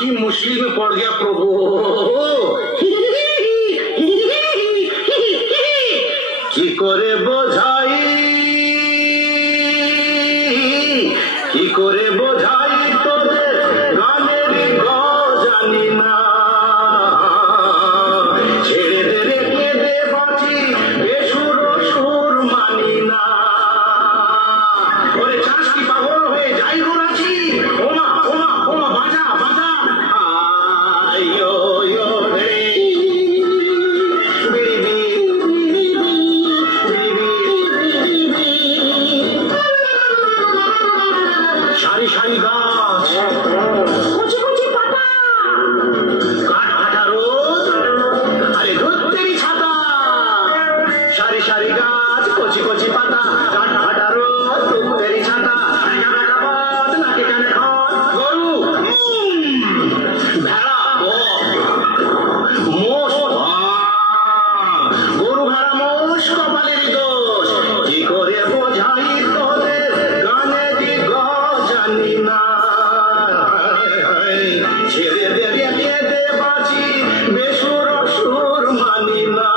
कि मुश्किल में पड़ गया प्रभु। की करे बोझाई, की करे बोझाई तोरे गानेर गजानी ना, ছেড়ে দে রে কেঁদে বাঁচি বেসুর সুর মানি না। ওরে চাস কি পাগল হয়ে যাই গোনাচি, ওমা ওমা ওমা বাজা বাজা আইয়ো ইয়ো রে বিবি সারি সারি গাছ, কচি কচি পাতা, কাঠ ফাটা রোদ, আরে ধরতেই ছাতা। সারি সারি গাছ, কচি কচি পাতা, কাঠ ফাটা রোদ, ধরতেই ছাতা। নাকে কানে খড়, গরু, ভেড়া, মোষ, গরু ভেড়া মোষ কপালের দোষ। কি করে বোঝাই তোদের গানে দি গজানি না, ছেড়ে দে রে কেঁদে বাঁচি বেসুর সুর মানি না।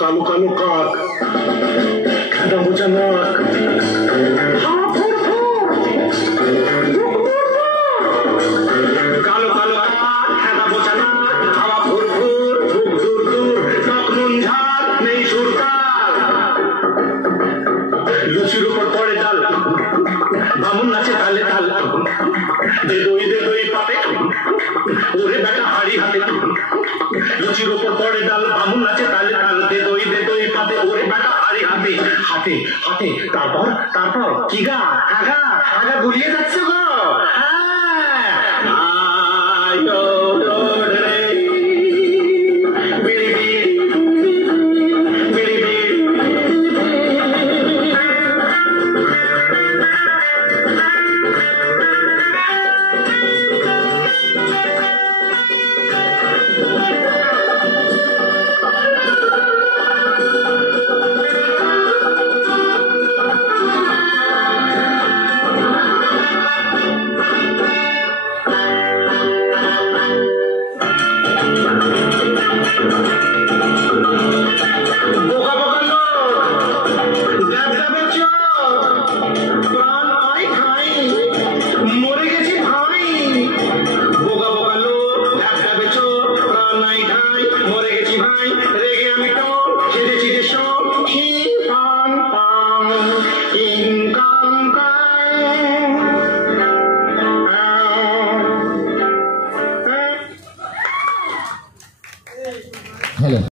কালো কালো কাক, খেদা বোঝা নাক, কালো কালো কাক, খেদা বোঝা নাক, হাওয়া ভুর ভুর, ধূপ দূর দূর, নখ নুন ঝাল, নেই সুরতাল। লুচির উপর পড়ে ডাল, বামুন নাচে তালে তাল, দে দই পাতে, ওরে বেটা হাড়ি হাতে। লুচির উপর পড়ে ডাল, বামুন নাচে তালে তাল, দে দই পাতে, ওরে বেটা হাড়ি হাতে। হাতে হাতে তারপর তারপর কি গা, আগা আগা গুলিয়ে যাচ্ছে গো।